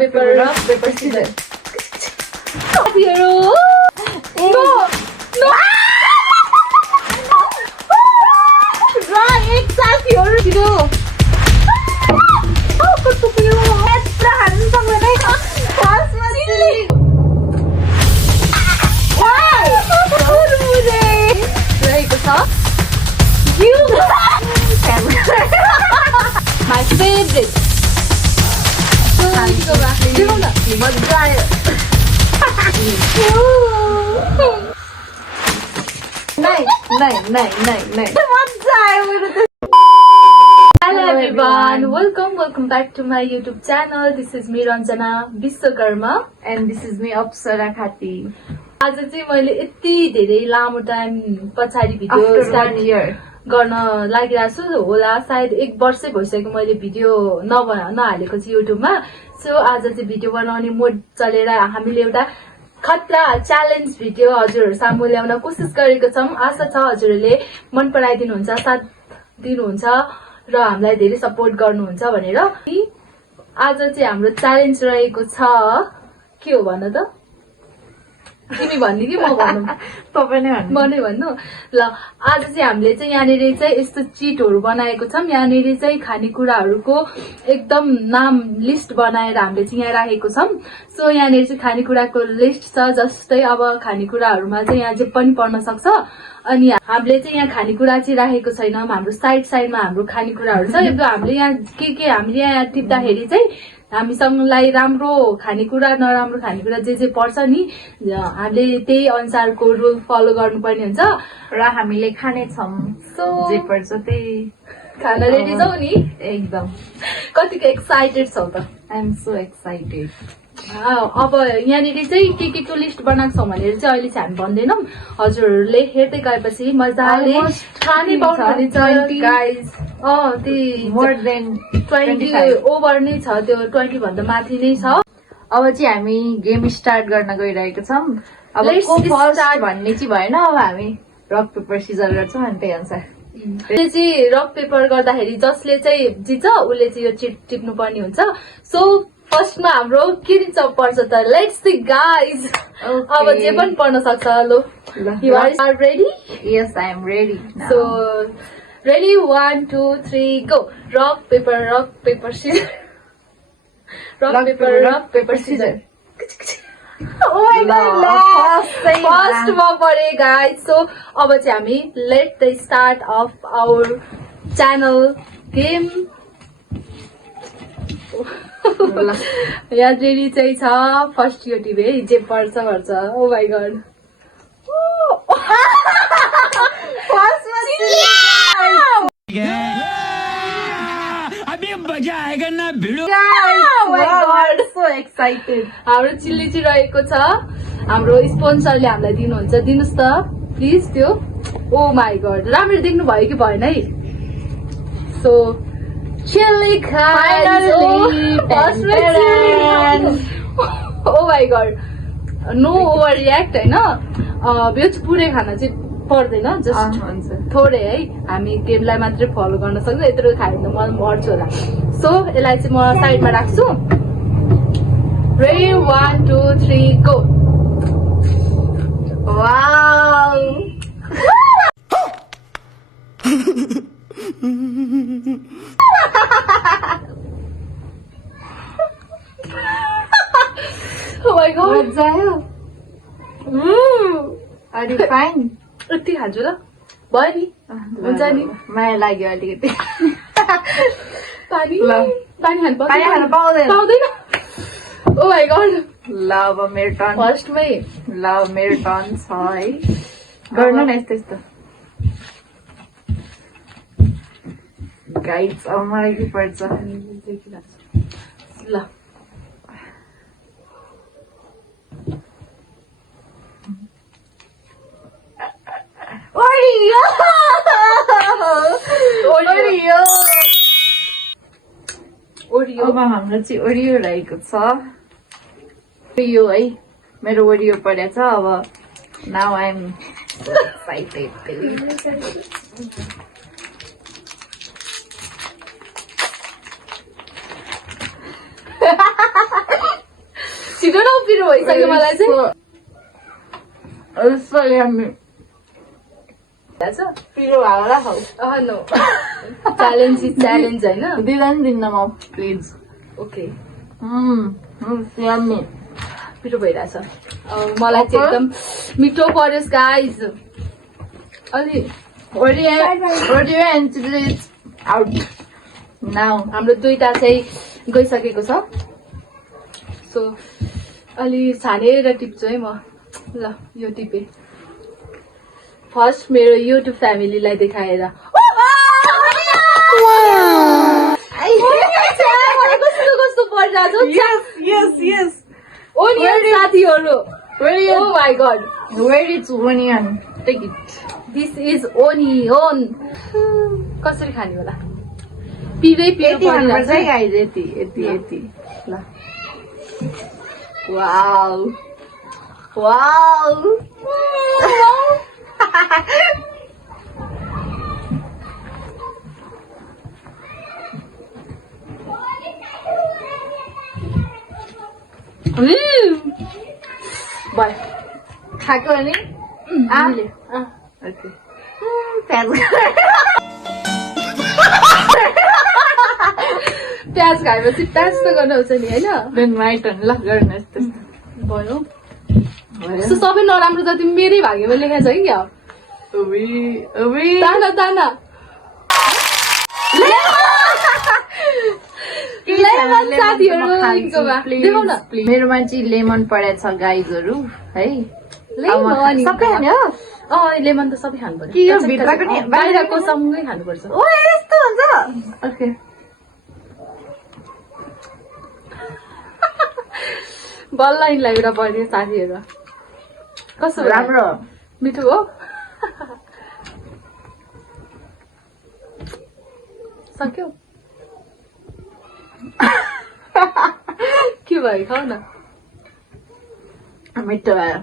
Paper, rock, paper, scissors. Zero. No. No. Right, exactly. Zero. Oh, कस्तो पिरो हो. यत्रो हाल्नु सक्दैन. फर्स्टमा सिली. वाउ. मुरे. रहेको छ. You. My favorite. मजा आयो. नहीं. मजा आयो मेरो त. Hello everyone, welcome back to my YouTube channel. This is me Ranjana Vishwakarma and this is me Apsara Khati. आज चाहिँ मैले यति धेरै लामो टाइम पछाडि भिडियो स्टार्ट गर्न लागिरहेको छु होला. सायद 1 वर्षै भइसक्यो मैले भिडियो नहालेको चाहिँ युट्युबमा. सो आज चाहिँ भिडियो बनाउने मोड चलेर हामीले एउटा खतरा च्यालेन्ज भिडियो हजुरहरु सामु ल्याउन कोसिस गरेको छौं. आशा छ हजुरहरुले मन पराइदिनुहुन्छ, साथ दिनुहुन्छ र हामीलाई धेरै सपोर्ट गर्नुहुन्छ भनेर. आज चाहिँ हाम्रो च्यालेन्ज रहेको छ. के हो भन त? तिमी भन्ने कि म भन्नु? तपाईं नै भन्नु. म नै भन्नु ल. आज चाहिँ हामीले चाहिँ यहाँनिर चाहिँ यस्तो चिटहरु बनाएको छौं. यहाँनिर चाहिँ खानेकुराहरुको एकदम नाम लिस्ट बनाएर हामीले चाहिँ यहाँ राखेको छौं. सो यहाँनिर चाहिँ खानेकुराको लिस्ट छ. जस्तै अब खानेकुराहरुमा चाहिँ यहाँ जे पनि पर्न सक्छ. अनि हामीले चाहिँ यहाँ खानेकुरा चाहिँ राखेको छैनौं. हाम्रो साइडमा हाम्रो खानेकुराहरु छ. अब हामीले यहाँ के हामीले यहाँ टिप्दाखेरि चाहिँ हामीसँगलाई राम्रो खानेकुरा नराम्रो खानेकुरा जे पर्छ नि हामीले त्यही अनुसारको रुल फलो गर्नुपर्ने हुन्छ र हामीले खाने छौं. सो जे पर्छ त्यही खाना रेडी छौ नि? एकदम. कतिको एक्साइटेड छौ त? I am so excited. अब यहाँनिर चाहिँ के को लिस्ट बनाएको छौं भनेर चाहिँ अहिले चाहिँ हामी भन्दैनौं. हजुरहरुले हेर्दै गएपछि मजाले खाने पाउनुहुन्छ गाइज. त्यही मोर देन 20 ओभर नै छ. त्यो 20 भन्दा माथि नै छ. अब चाहिँ हामी गेम स्टार्ट गर्न गइरहेको छौं. अब Let's को फर्स्ट start. भन्ने चाहिँ भएन. अब हामी रक पेपर सिजर गर्छौं अनि त्यही अनुसार त्यसले चाहिँ रक पेपर गर्दाखेरि जसले चाहिँ जित्छ उसले चाहिँ यो चिट टिप्नु पर्ने हुन्छ. सो फर्स्टमा हाम्रो के पर्छ त? Let's see guys. अब जे पनि पर्न सक्छ. लो you are ready? Yes I am ready. So ready 1 2 3 go. Rock paper scissor. Rock paper scissor. फर्स्टमा परे गाइज. सो अब चाहिँ हामी let the start of our channel game. यहाँ रेडी चाहिँ छ. फर्स्ट यो टिभी है जे पर्छ गर्छ. Oh my god. अभी मजा आएगा ना भिडो. So excited. हाम्रो चिल्ली चाहिँ रहेको छ. हाम्रो स्पोन्सरले हामीलाई दिनुहुन्छ. दिनुहोस् त प्लिज त्यो. Oh my god. राम्ररी देख्नु भयो कि भएन है? So chilli oh my god. No overreact होइन. यो चाहिँ पुरै खाना चाहिँ पर्दैन. जस्ट थोरै है. हामी गेमलाई मात्रै फलो गर्न सक्छ. यत्रो खायो भने म मर्छु होला. सो यसलाई चाहिँ म साइडमा राख्छु. Ready 1 2 3 go. Wow. Oh my god. मजा आयो. Are you fine? यति खान्छु ल. भयो नि? हुन्छ नि. माया लाग्यो अलिकति. पानी ल. पानी खानु पाउँदैन. ओ माई गड. ल अब मेरो टर्न. फर्स्टमै ल मेरो टर्न छ है. गर्नु न यस्तो यस्तो. गाइड्स अब मलाई के पर्छ? ल. ओरियो. अब हाम्रो चाहिँ ओरियो रहेको छ. ओरियो है. मेरो ओरियो परेछ. अब नाउ आई एम एक्साइटेड. छिटो न पिरो भइसक्यो मलाई चाहिँ So yummy. पिरो हालेर खाऊ नो च्यालेन्ज इज च्यालेन्ज होइन दिन्न म प्लिज ओके यम्मी पिरो भइरहेछ मलाई चाहिँ एकदम मिठो परोस् गाइज अलि Audio and chilies out now. हाम्रो दुईटा चाहिँ गइसकेको छ सो अलि छानेर टिप्छु है म ल यो टिपे फर्स्ट मेरो युट्युब फ्यामिलीलाई देखाएर कस्तो कस्तो परिरहेको Yes. ओनियन साथीहरू Where oh my god is onion? Take it. This is onion कसरी खाने होला पिरै पिरो यति हाल्नुपर्छ है परिरहेछ guys, यति ल Wow. बाय खाएको अनि ओके प्याज खाएपछि प्याज त गर्नुहुन्छ नि होइन Then my turn. ल गर्नुहोस् त्यस्तो भयो सो सबै नराम्रो जति मेरै भाग्यमा लेखेको छ कि क्या ताना ताना लेमन साथीहरू देखाउ न मेरोमा चाहिँ लेमन परेछ गाइजहरू है लेमन सबै हाल्यो लेमन त सबै खानु पर्छ कि यो भित्रको नि बाहिरको सँगै खानुपर्छ ओ यस्तो हुन्छ ओके बल्ल यिनलाई एउटा पर्ने साथीहरू कस्तो भयो? राम्रो मिठो हो सक्यो के भयो खाऊ न मिठो भयो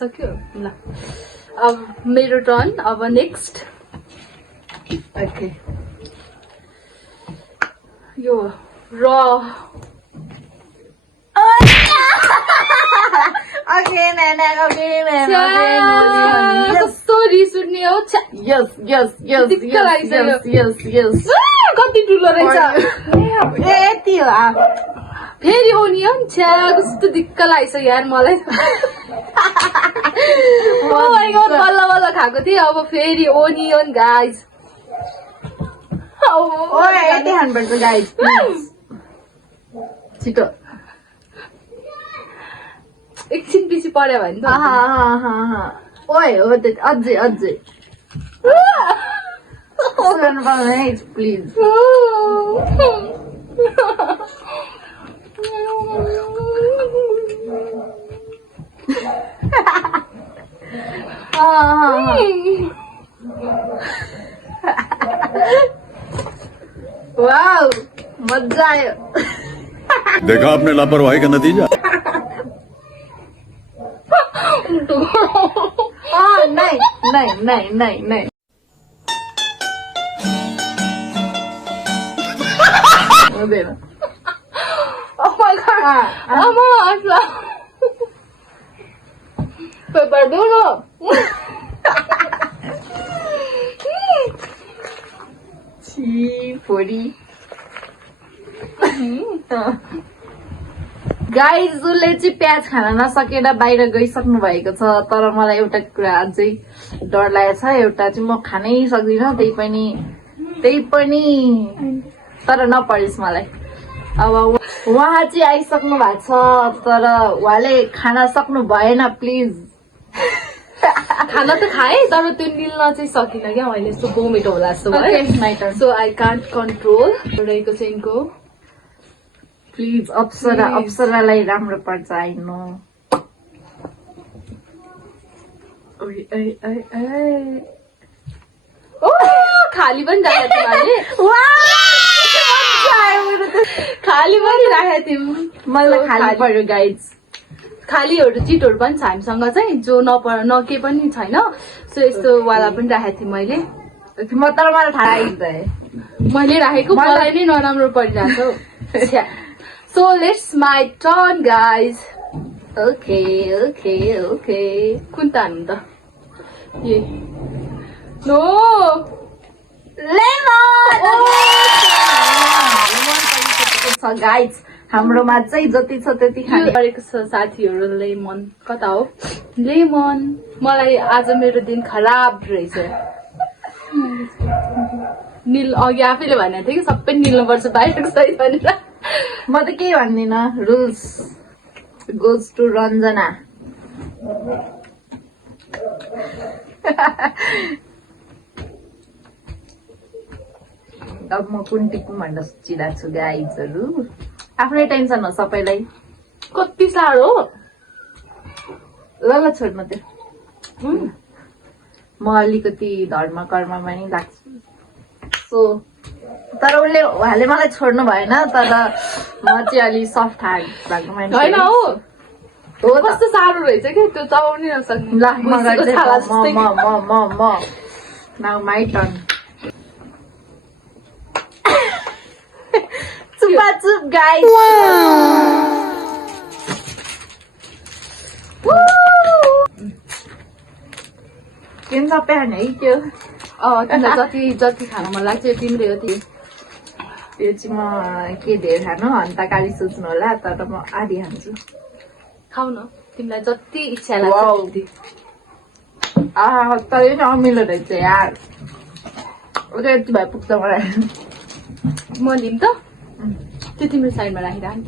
सक्यो ल अब मेरो टर्न अब नेक्स्ट ओके यो र कस्तो रिस उठ्ने हो छ्या। दिक्क लागिसक्यो। कति ठुलो रहेछ यति हो फेरि ओनियन छ्या कस्तो दिक्क लागिसक्यो यार मलाई बल्ल बल्ल खाएको थिएँ अब फेरि ओनियन गाइज यति खानुपर्छ गाइज छिटो एकछिन पछि पढ्यो भने त ओए हो अझै अझै गर्नु पाउँदैन प्लिज वाओ मजा आयो देखा आपने लापरवाही का नतीजा नहीं Oh my god. Ama, Perdón. Guys उसले चाहिँ प्याज खान नसकेर बाहिर गइसक्नु भएको छ तर मलाई एउटा कुरा अझै डर लागेको छ एउटा चाहिँ म खानै सक्दिनँ त्यही पनि तर नपरिस् मलाई अब उहाँ चाहिँ आइसक्नु भएको छ तर उहाँले खान सक्नु भएन प्लिज खाना त खाएँ तर त्यो निल्न चाहिँ सकिनँ क्या मैले यस्तो बोमिटो होला जस्तो भयो सो आई कान्ट कन्ट्रोल रहेको चाहिँ यिनको प्लिज अप्सरालाई राम्रो पर्छ आई नो खाली पनि राखेको खाली पनि राखेको थियौँ मलाई खाली पर्यो गाइज खालीहरू चिटहरू पनि छ हामीसँग चाहिँ जो नके पनि छैन सो यस्तो वाला पनि राखेको थिएँ मैले तर मलाई थाहा मैले राखेको मलाई नै नराम्रो परिरहेको छ So let's my turn guys. Okay okay okay कुन तान्नु त ए नो लेमन गाइज हाम्रोमा चाहिँ जति छ त्यति खाने गरेको छ साथीहरू लेमन कता हो लेमन मलाई आज मेरो दिन खराब रहेछ निल अघि आफैले भनेको थिएँ कि सबै निल्नुपर्छ बाहिरको सही भनेर म त केही भन्दिनँ रुल्स गोज टु रञ्जना अब म कुन टिप्नु भनेर सोचिरहेको छु गाइजहरू आफ्नै टेन्सन हो सबैलाई कति साह्रो ल ल छोड्नु त्यो म अलिकति धर्म कर्ममा पनि लाग्छु सो तर उहाँले मलाई छोड्नु भएन तर म चाहिँ अलि सफ्ट हार्ट भएको मान्छे होइन हो हो त कस्तो साह्रो रहेछ क्या त्यो चबाउनै नसक्ने ल म भुइँसीको गर्दै छाला जस्तै म नाउ माई टर्न चुपा चुप गाइस किन सबै हाने है त्यो तिमीलाई जति जति खान मन लाग्छ तिमीले हो त्यो त्यो चाहिँ म के धेरै खानु हन्तकारी सोच्नु होला तर म आधी खान्छु खाऊ न तिमीलाई जति इच्छा लाग्छ वाउ। त्यति। तर नि अमिलो रहेछ यार ओके यति भए पुग्छ मलाई म लिम त त्यो तिम्रो साइडमा राखिरह नि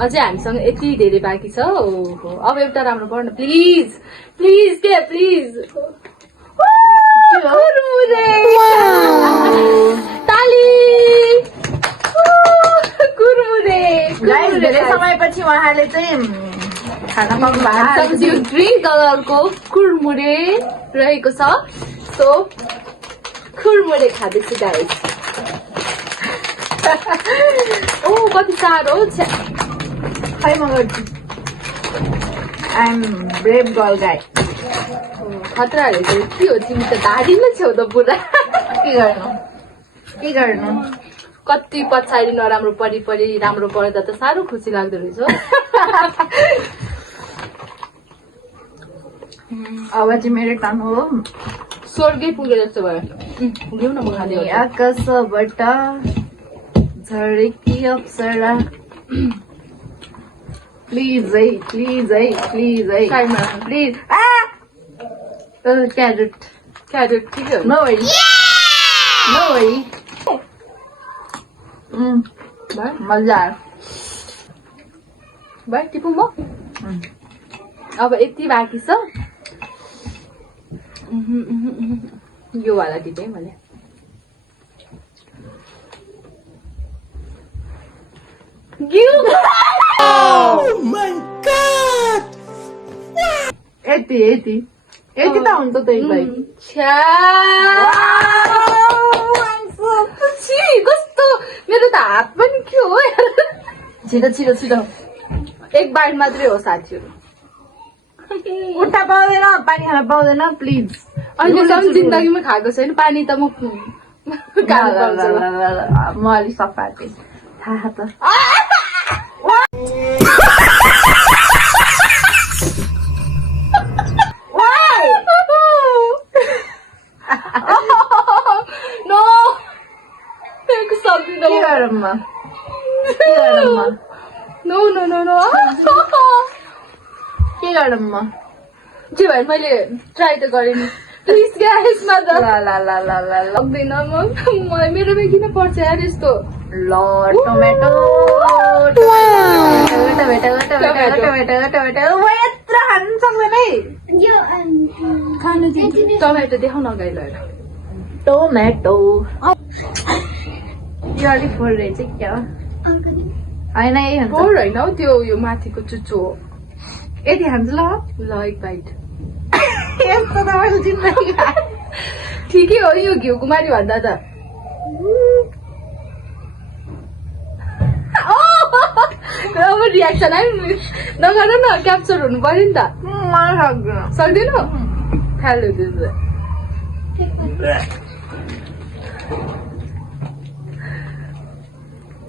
अझै हामीसँग यति धेरै बाँकी छ ओहो अब एउटा राम्रो गर्न प्लिज प्लिज के प्लिज ताली कुरमुरे गाइस धेरै समयपछि उहाँले चाहिँ खाना पाउनु भएको यो ग्रीन कलरको कुरमुरे रहेको छ सो कुरमुरे खाँदैछु गाइस ओ कति साह्रो छ्या खै म गर्छु आइएम ब्रेभ गर्ल गाई खतरा रहेछ के हो तिमी त धारीमै छेउ त पुरा के गर्नु कति पछाडि नराम्रो परि राम्रो पर्दा त साह्रो खुसी लाग्दो रहेछ अब चाहिँ मेरो टर्न हो स्वर्गै पुगे जस्तो भयो लिउ न म खाँदै अनि आकाशबाट झरेकी अप्सरा प्लिज है साइडमा प्लिज क्यारेट क्यारेट ठिकै हो नो वरी मजा आयो भयो टिपौँ म अब यति बाँकी छ यो वाला टिपेँ मैले यति त हुन्छ त्यही भाइ कस्तो मेरो त हात पनि के हो छिटो एक बाइट मात्रै हो साथीहरू उठ्न पाउँदैन पानी खान पाउँदैन प्लिज अहिलेसम्म जिन्दगीमा खाएको छैन पानी त म म अलिक सफा थिएँ थाहा त नो सक्दिनँ के गरौँ म नो नो नो नो के गरौँ म के भयो मैले ट्राई त गरेँ नि प्लिज ग्यासमा त ल सक्दैन मलाई मेरोमा किन पर्छ यार यस्तो ल टमेटो टमेटो म यत्रो खानु सक्दैन है खानु चाहिँ टमेटो देखाउन अगाडि लगेर टोमेटो यो अलिक फोर रहेछ क्या होइन यही हुन्छ फोर होइन हौ त्यो यो माथिको चुच्चो हो यति खान्छु ल ल एक बाइट यस्तो त मैले जिन्दगी ठिकै हो यो घिउ कुमारी भन्दा त अब रियाक्सन आयो नगर न क्याप्चर हुनु पर्यो नि त मलाई सक्दैन सक्दैन खालु त्यसो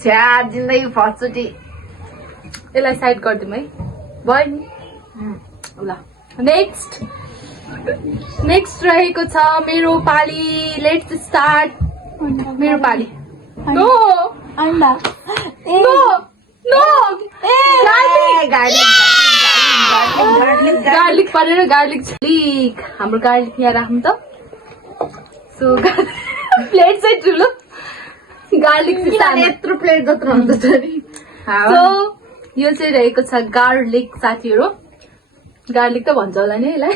छ्या जिन्दगी फर्स्टचोटि यसलाई साइड गरिदिउँ है भयो नि ल नेक्स्ट रहेको छ मेरो पाली लेट्स स्टार्ट मेरो पाली नो नो नो गार्लिक परेर गार्लिक हाम्रो गार्लिक यहाँ राख्नु त सो प्लेट चाहिँ ठुलो गार्लिक यत्रो प्लेट जत्रो हुन्छ सो यो चाहिँ रहेको छ गार्लिक साथीहरू गार्लिक त भन्छ होला नि यसलाई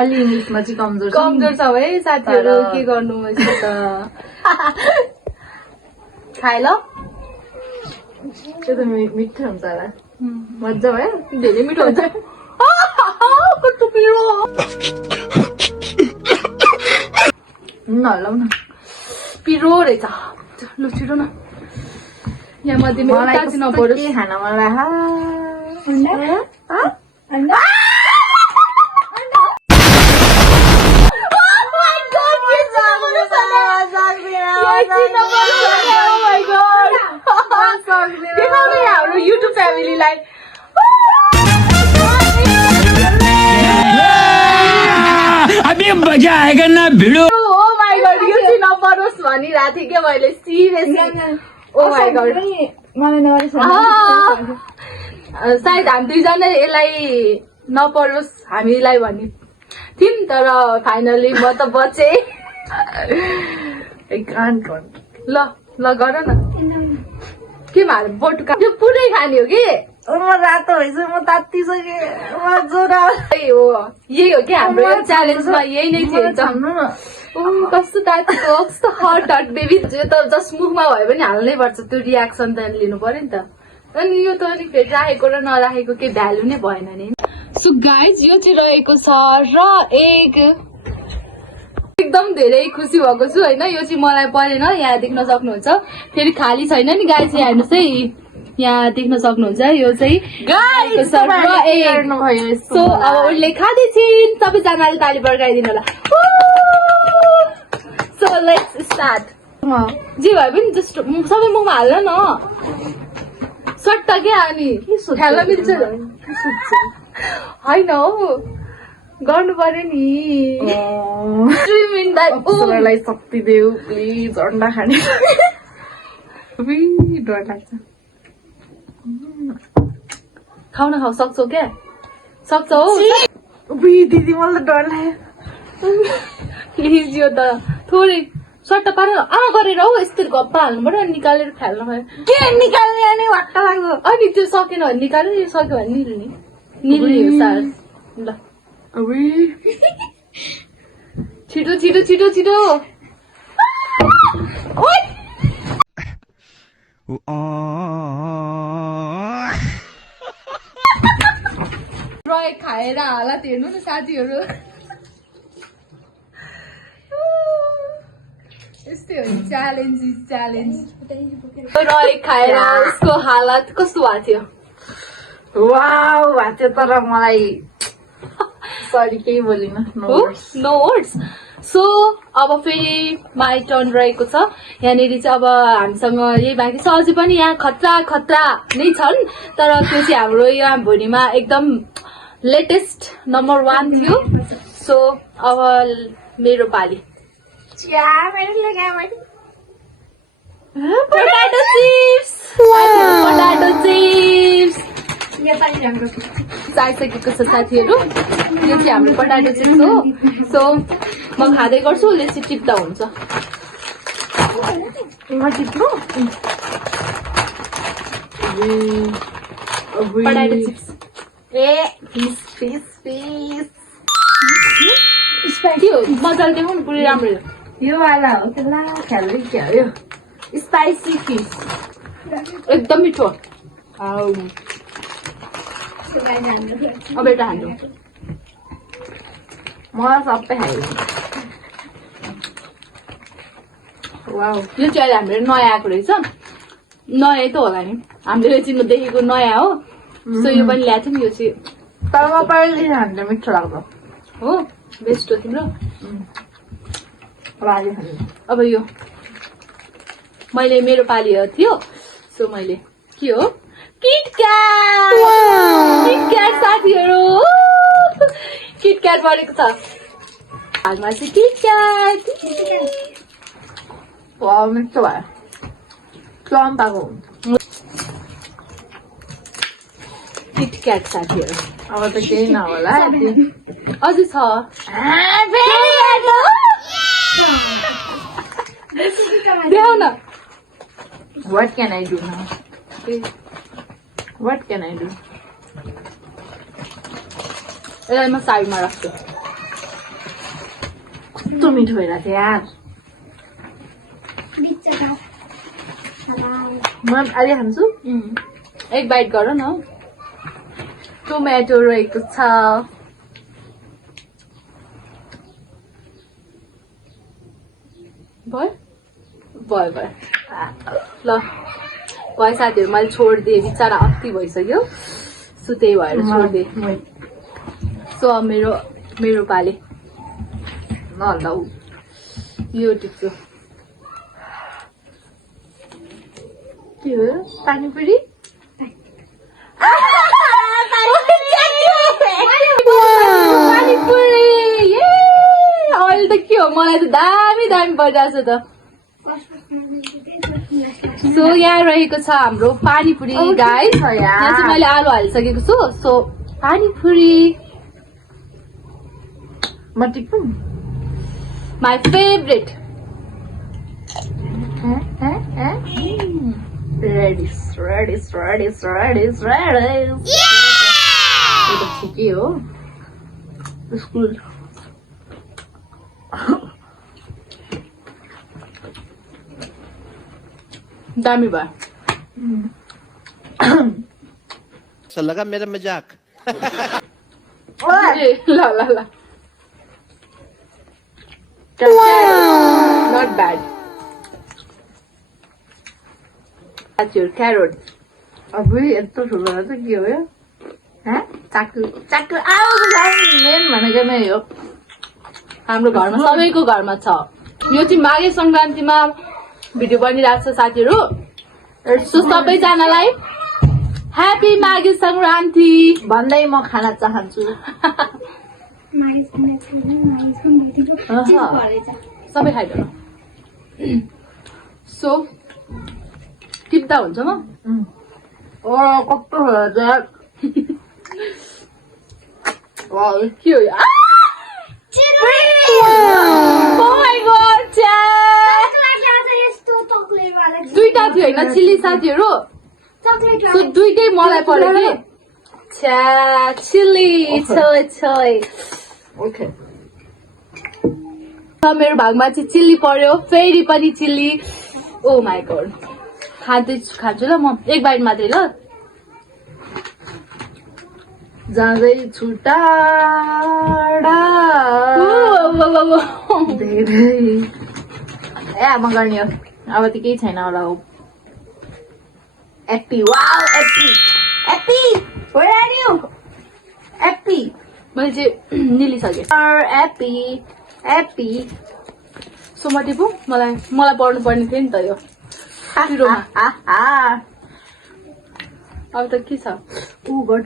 अलि इङ्ग्लिसमा चाहिँ कमजोर छ है साथीहरू के गर्नु यस्तो त खाए ल त्यो त मिठो हुन्छ होला मजा भयो धेरै मिठो हुन्छ कस्तो पिरो नहलाउ न पिरो रहेछ लु छिटो न यहाँ मध्येमा मलाई एउटा चाहिँ नपरोस् के खान मन लाग्यो हाम्रो युट्युब फ्यामिलीलाई अभी मजा आएगा ना भिड़ो ओ माई गॉड यो चाहिँ नपरोस् भनिरहेको थिएँ क्या मैले सिरियसली ओ माई गॉड सायद हामी दुईजना यसलाई नपरोस् हामीलाई भन्ने थियौँ तर फाइनली म त बचेँ ल ल गर न के हाल बोटुका यो पुरै खाने हो कि म रातो भइसक्यो म तातिसकेँ म जोरा यही हो कि हाम्रो च्यालेन्जमा यही नै थियो कस्तो तातिको कस्तो हट बेबी यो त जस्ट मुखमा भयो भने हाल्नै पर्छ त्यो रियाक्सन त लिनु पर्यो नि त अनि यो त अलिक फेरि राखेको र नराखेको केही भ्यालु नै भएन नि सो गाइज यो चाहिँ रहेको छ र एकदम धेरै खुसी भएको छु होइन यो चाहिँ मलाई परेन यहाँ देख्न सक्नुहुन्छ फेरि खाली छैन नि गाई चाहिँ हेर्नुहोस् है यहाँ देख्न सक्नुहुन्छ यो चाहिँ सो अब उसले खाँदैछिन् सबैजनाले ताली बर्काइदिनु होला सो लेट्स स्टार्ट जे भए पनि जस्ट सबै मुखमा हाल्न न सट्टा क्या अनि खेल्न मिल्छ होइन हौ गर्नु पर्यो नि ईश्वरलाई शक्ति देऊ प्लिज अन्डा खाने डर लाग्छ खाउ न खाउ सक्छौ क्या सक्छौ दिदी मलाई डर लाग्यो प्लिज यो त थोरै सट्टा पार गरेर हौ यस्तै गप्पा हाल्नु पर्यो अनि निकालेर फाल्नु पर्यो के निकाल्ने अनि वाट्टा लाग्यो अनि त्यो सकेन भने निकाल्यो यो सक्यो भने निल्ने हो सार ल छिटो छिटो छिटो छिटो रय खाएर हालत हेर्नु न साथीहरू यस्तै हो नि च्यालेन्ज रय खाएर उसको हालत कस्तो भएको थियो वाउ भएको थियो तर मलाई सरी केही बोलिन नो वर्ड्स सो अब फेरि माई टर्न रहेको छ यहाँनिर चाहिँ अब हामीसँग यही बाँकी छ अझै पनि यहाँ खतरा नै छन् तर त्यो चाहिँ हाम्रो यहाँ भोलिमा एकदम लेटेस्ट नम्बर 1 थियो सो अब मेरो पाली पोटाटो चिप्स चाहिसकेको छ साथीहरू यो चाहिँ हाम्रो पोटाटो चिप्स हो सो म खाँदै गर्छु उसले चाहिँ टिप्दा हुन्छ पोटाटो चिप्स के हो मजाले देखाउनु नि पुरै राम्रो यो वाला हो कि ला खेल्दै खेल्यो स्पाइसी फिस एकदम मिठो अब एउटा हाल्नु मलाई सबै खायो वाउ यो चाहिँ अहिले हाम्रो नयाँ आएको रहेछ नयाँ त होला नि हामीले यो चाहिँ देखेको नयाँ हो सो यो पनि ल्याएको थियो नि यो चाहिँ तर म पहिलेदेखि खाँदा मिठो लाग्दो हो बेस्ट हो तिम्रो राजी खानु अब यो मैले मेरो पाली थियो सो मैले के हो किटक्याट साथीहरू किटक्याट बनेको छ हालमा चाहिँ किटक्याट मिठो भयो प्लम पाएको किटक्याट साथीहरू अब त केही नहोला अझै छ देऊ न What can I do now? What can I do? यसलाई म साइडमा राख्छु कस्तो मिठो भइरहेको थियो यार म अलि खान्छु एक बाइट गर न टोमेटो रहेको छ भयो भयो भयो ल भयो साथीहरू मैले छोडिदिएँ बिचरा अति भइसक्यो सो त्यही भएर छोडिदिएँ सो अब मेरो पाले ल यो टिप्छु के हो पानीपुरी पानीपुरी अहिले त के हो मलाई त दामी दामी परिरहेको छ त सो यहाँ रहेको छ हाम्रो पानीपुरी गाइस यहाँ चाहिँ मैले आलु हालिसकेको छु सो पानीपुरी म टिप्नु माई फेभरेट रेडिस ठिकै हो स्कुल दामी भयो ऐसा लगा मेरा मजाक ल ल ल नट ब्याड साथीहरू क्यारोट अब यत्रो ठुलो चाहिँ के हो यो चाकु चाकु मेन भनेको नै हो हाम्रो घरमा सबैको घरमा छ यो चाहिँ माघे संक्रान्तिमा भिडियो बनिरहेको छ साथीहरू सो सबैजनालाई ह्यापी माघे संक्रान्ति भन्दै म खाना चाहन्छु सबै खाइदिनु सो टिप्दा हुन्छ म कस्तो के हो यो? Oh my God, दुईटा थियो होइन चिल्ली साथीहरू सो दुईटै मलाई पर्यो कि छ्या चिल्ली छोय ओके मेरो भागमा चाहिँ चिल्ली पर्यो फेरि पनि चिल्ली ओ माई गॉड खान्छु ल म एक बाइट मात्रै ल जाँदैछु टाढा धेरै ए म गर्ने हो अब त केही छैन होला हो Appy wow Appy Appy where are you Appy मैले चाहिँ निलिसकेँ एप्पी एप्पी सो म टिपु मलाई पढ्नु पर्ने थियो नि त यो पिरोमा अब त के छ ओ गड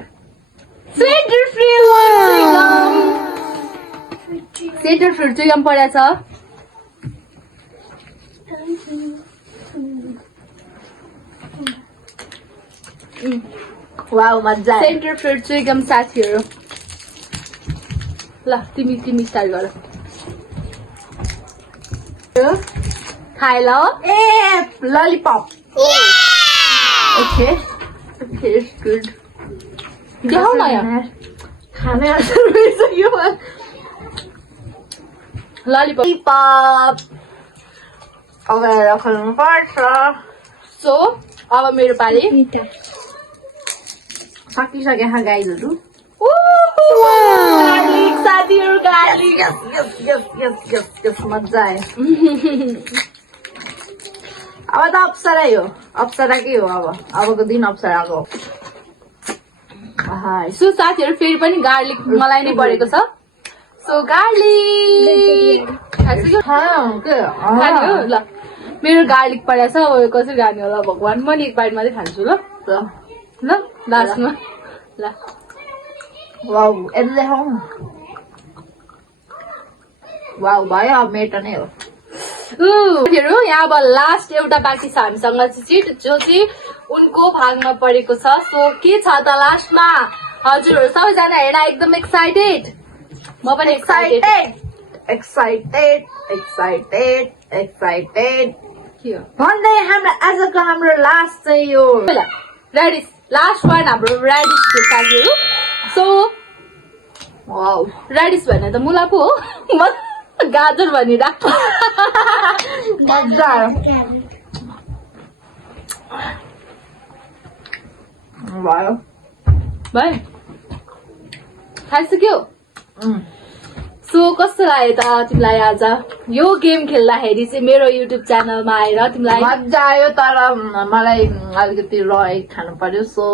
सेन्टर फ्रुट चाहिँ यहाँ पढाएको छ वाउ मजा आयो सेन्टर फ्रुट चाहिँ एकदम साथीहरू ल तिमी स्टार्ट गर खाए ल ए ललिपप ओके ओके गुड देखाउ न यहाँ खाने असर भइसक्यो ललिपप अब राख्नु पर्छ सो अब मेरो पाली सकिसके गाइजहरू गार्लिक साथीहरू गार्लिक मजा आयो अब त अप्सरै हो अप्सराकै हो अबको दिन अप्सराको सो साथीहरू फेरि पनि गार्लिक मलाई नै परेको छ सो गार्लिक खायो ल मेरो गार्लिक परेछ अब कसरी खाने होला भगवान मैले एक बाइट मात्रै खान्छु ल ल लास्टमा ल वाउ यसले हौ वाउ भयो अब मेरो नै हो साथीहरू यहाँ अब लास्ट एउटा बाँकी छ हामीसँग चिट जो चाहिँ उनको भागमा परेको छ सो के छ त लास्टमा हजुरहरू सबैजना हेर्न एकदम एक्साइटेड म पनि एक्साइटेड के हो भन्दै हाम्रो लास्ट चाहिँ यो रेडिस लास्ट वान हाम्रो रेडिस थियो साथीहरू सो वाउ रेडिस भने त मुला पो हो म गाजर भनिरहेको मजा आयो भयो भयो खाइसक्यो सो कस्तो लाग्यो त तिमीलाई आज यो गेम खेल्दाखेरि चाहिँ मेरो युट्युब च्यानलमा आएर तिमीलाई मजा आयो तर मलाई अलिकति रह खानु पर्यो सो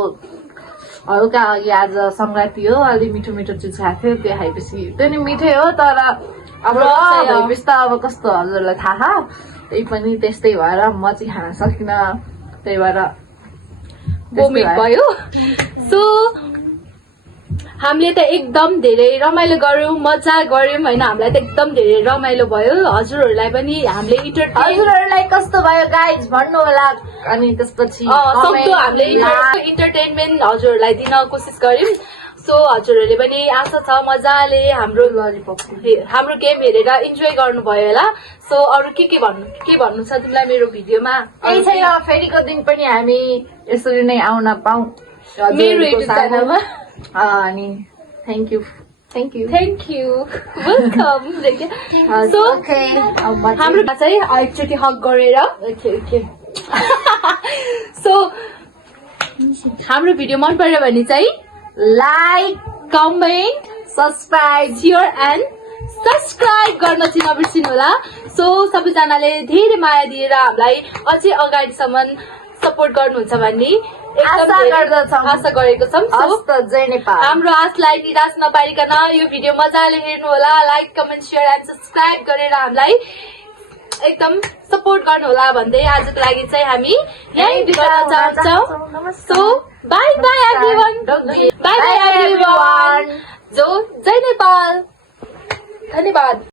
हल्का अघि आज संक्रान्ति हो अलि मिठो मिठो चिज खाएको थियो त्यो खाएपछि त्यो नि मिठै हो तर अब भएपछि त अब कस्तो हजुरलाई थाहा त्यही पनि त्यस्तै भएर म चाहिँ खान सकिनँ त्यही भएर भोमिट भयो सो हामीले त एकदम धेरै रमाइलो गर्यौं मजा गर्यौं होइन हामीलाई त एकदम धेरै रमाइलो भयो हजुरहरूलाई पनि हामीले हजुरहरूलाई कस्तो भयो गाइज भन्नु होला अनि त्यसपछि सक्दो हामीले इन्टरटेनमेन्ट हजुरहरूलाई दिन कोसिस गर्यौं सो हजुरहरूले पनि आशा छ मजाले हाम्रो गेम हेरेर इन्जोय गर्नुभयो होला सो अरू के भन्नु छ तिमीलाई मेरो भिडियोमा केही छैन फेरिको दिन पनि हामी यसरी नै आउन पाऊ मेरो युट्युब च्यानलमा अनि थ्याङ्क यू वेलकम सो हाम्रो चाहिँ एकचोटि हक गरेर सो हाम्रो भिडियो मन पर्यो भने चाहिँ like comment subscribe share and subscribe गर्न चाहिँ नबिर्सिनु होला सो सबैजनाले धेरै माया दिएर हामीलाई अझै अगाडिसम्म सपोर्ट गर्नुहुन्छ भन्ने आशा गरेको छौँ हाम्रो आशलाई निराश नपारिकन यो भिडियो मजाले हेर्नु होला like comment share and subscribe गरेर हामीलाई एकदम सपोर्ट गर्नु होला भन्दै आजको लागि चाहिँ हामी यही बिताउन चाहन्छौँ सो बाई बाई एभ्रीवन जो जय नेपाल धन्यवाद।